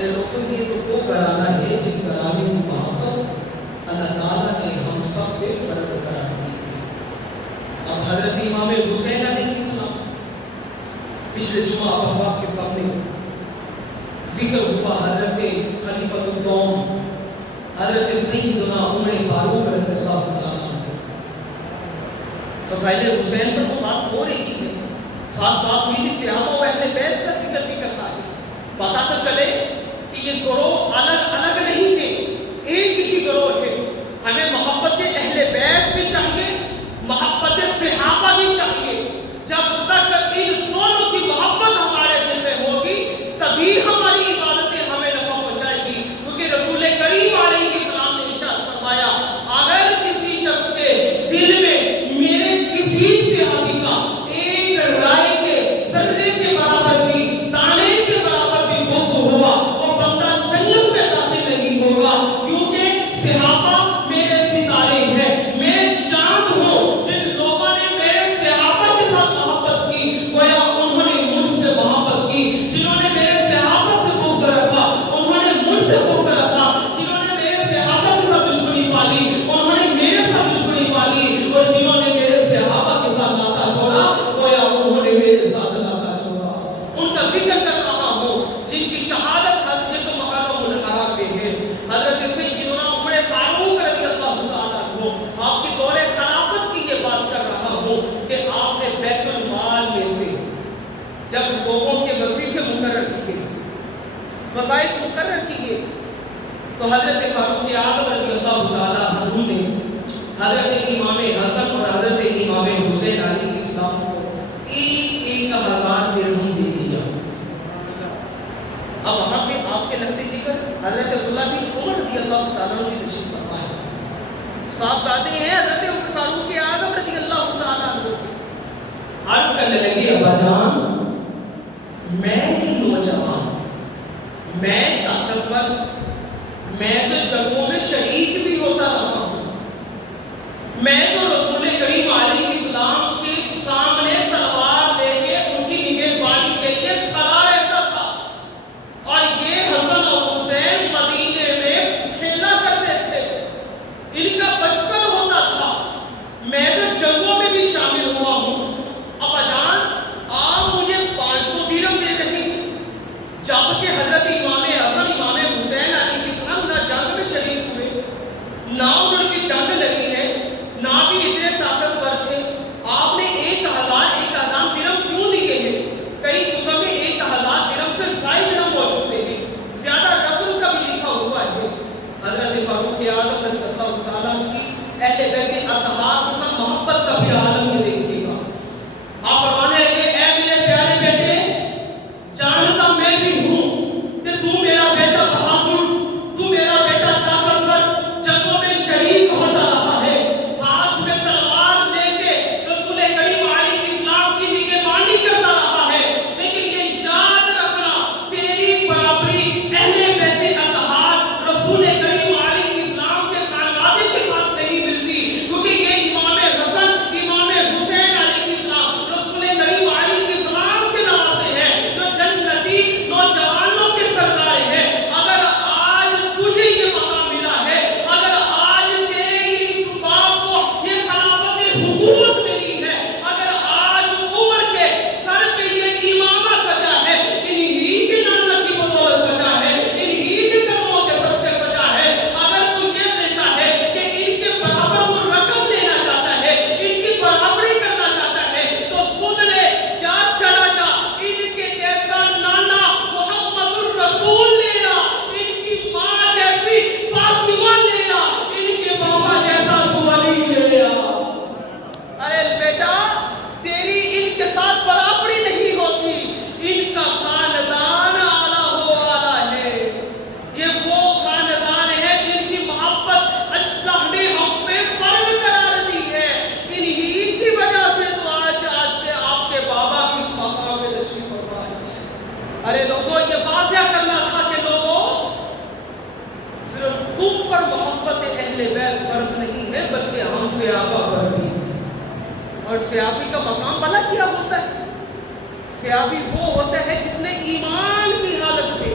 ارے لوگوں یہ تو وہ گھرانہ ہے جس گھرانے کی محبت اللہ تعالیٰ نے ہم سب پہ فرض کرا دی. اب حضرت امام حسین علیہ السلام پچھلے جمعہ احباب کے سامنے ذکر ہوا. حضرت خلیفۃ الدوم حضرت سیدنا عمر فاروق رضی اللہ تعالیٰ عنہ. فضائل حسین پر تو بات ہو رہی ہے، ساتھ بات ہوئی تھی صحابہ و اہل بیت کا ذکر بھی کرتا ہے. پتہ تو چلے کہ یہ گروہ الگ الگ نہیں تھے، ایک ہی گروہ ہے. ہمیں محبت اہل بیت بھی چاہیے، محبت صحابہ بھی چاہیے. جب تک ان دونوں کی محبت ہمارے دل میں ہوگی تبھی ہماری عبادتیں ہمیں نفع پہنچائے گی. کیونکہ رسول کریم علیہ السلام نے ارشاد فرمایا اگر کسی شخص کے دل میں میرے کسی صحابی کا ایک رائے کے ذرے کے برابر بھی دانے کے برابر بھی بغض ہوا وہ بندہ جنت میں داخل نہیں ہوگا. کیونکہ صحابہ میرے ستارے ہیں، میں چاند ہوں. جن لوگوں نے میرے صحابہ کے ساتھ محبت کی گویا انہوں نے مجھ سے محبت کی. جنہوں نے میرے صحابہ سے بغض رکھا انہوں نے مجھ سے بغض رکھا. جنہوں نے میرے صحابہ کے ساتھ دشمنی پالی انہوں نے میرے ساتھ دشمنی پالی. اور جنہوں نے میرے صحابہ کے ساتھ ناتا چھوڑا گویا انہوں نے میرے ساتھ ناتا چھوڑا. ان کا ذکر کر رہا ہوں جن کی شہادت حضرت محرم الحرام میں ہے. حضرت سیدنا عمر فاروق رضی اللہ تعالیٰ عنہ. آپ کی دور خلافت کی یہ بات کر رہا ہوں کہ آپ نے بیت المال میں سے جب لوگوں کے وظیفے مقرر کیے، وظائف مقرر کیے، تو حضرت فاروق اعظم رضی اللہ تعالیٰ عنہ نے حضرت امام حسن اور حضرت امام حسین علیہ السلام کو 1,000 درہم دے دیا. اب وہاں پہ آپ کے لگتے جگر حضرت عبداللہ بن عمر رضی اللہ تعالیٰ عنہ کی تشریف فرما ہے. صاحبزادے ہیں حضرت عمر فاروق اعظم رضی اللہ تعالیٰ عنہ کے. عرض کرنے لگے ابا جان میں ہی نوجوان، میں طاقتور، میں تو جنگوں میں شریک بھی ہوتا رہا ہوں، میں تو رسول کریم علیہ السلام کے سامنے تلوار لے کے ان کی نگہبانی کے لیے کھڑا رہتا تھا. اور یہ حسن اور حسین مدینے میں کھیلا کرتے تھے، ان کا بچپن ہوتا تھا. میں تو جنگوں میں بھی شامل ہوا ہوں. ابا جان آپ مجھے 500 درہم دے رہے ہیں جبکہ حضرت امام حسن امام حسین علیہ السلام نہ جنگ میں شریک ہوئے، نہ انہوں کی جنگ لڑی ہے، نہ بھی اتنے طاقتور تھے. آپ نے 1,000 درہم کیوں دیے ہیں؟ کئی کتب میں 1,000 درہم سے زائد درہم موجود ہیں، زیادہ رقم کا بھی لکھا ہوا ہے. حضرت فاروق اعظم رضی اللہ تعالیٰ عنہ کی اہل بیت کے اتحاد کے ساتھ محبت کا بھی عالم یہ دیکھیے گا. آپ فرمانے لگے اے میرے پیارے بیٹے جانتا میں بھی ہوں کہ تو میرا بیٹا بہادر، تو میرا بیٹا طاقتور جنگوں میں شریک ہوتا رہا ہے، ہاتھ میں تلوار لے کے رسول کریم علیہ السلام کی نگہبانی کرتا رہا ہے. لیکن یہ یاد رکھنا تیری برابری اہل بیت اتحاد رسول کریم علیہ السلام کے خانوادے کے ساتھ نہیں ملتی. کیونکہ یہ امام حسن امام حسین علیہ السلام رسول کریم علیہ السلام کے نواسے ہیں جو جنتی نوجوانوں کے سردار ہیں. اگر آج تجھے یہ مقام ملا ہے، اگر آج تیرے اس باپ کو یہ خلافت حکومت ملی ہے، اگر آج عمر کے سر پہ یہ امامہ سجا ہے، انہی کی نعمت کی بدولت سجا ہے، انہی کے قدموں کے صدقے سجا ہے. اگر تو یہ دیکھتا ہے کہ ان کے برابر وہ رقم لینا چاہتا ہے، ان کی برابری کرنا چاہتا ہے، تو سن لے جا چلا جا ان کے جیسا نانا محمد الرسول لینا، ان کی ماں جیسی فاطمہ لینا، ان کے بابا جیسا تو علی لے آ. ارے بیٹا تیری ان کے ساتھ برابری نہیں ہوتی. ان کا خاندان اعلیٰ ہو اعلیٰ ہے. یہ وہ خاندان ہے جن کی محبت اللہ نے ہم پہ فرض قرار دی ہے. انہی کی وجہ سے تو آج کے آپ کے بابا بھی اس مقام پہ تشریف فرما ہے. ارے لوگوں یہ واضح کرنا تھا کہ لوگوں صرف تم پر محبت اہل بیت فرض نہیں ہے بلکہ ہم صحابہ پر بھی. اور صحابی کا مقام بھلا کیا ہوتا ہے؟ صحابی وہ ہوتا ہے جس نے ایمان کی حالت میں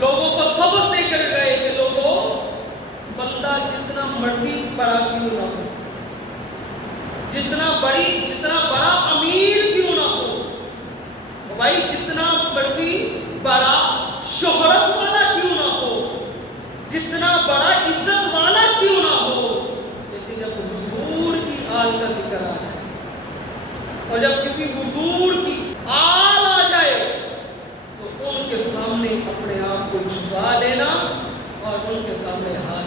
لوگوں کو سبق دے کر گئے کہ لوگوں بندہ جتنا مرضی بڑا کیوں نہ ہو، جتنا بڑا امیر کیوں نہ ہو، بھائی جتنا مرضی بڑا شہرت والا کیوں نہ ہو، جتنا بڑا عزت والا کیوں نہ ہو، لیکن جب حضور کی آل کا ذکر آ جائے اور جب کسی حضور کی آل آ جائے تو ان کے سامنے اپنے آپ کو چھپا لینا اور ان کے سامنے ہاتھ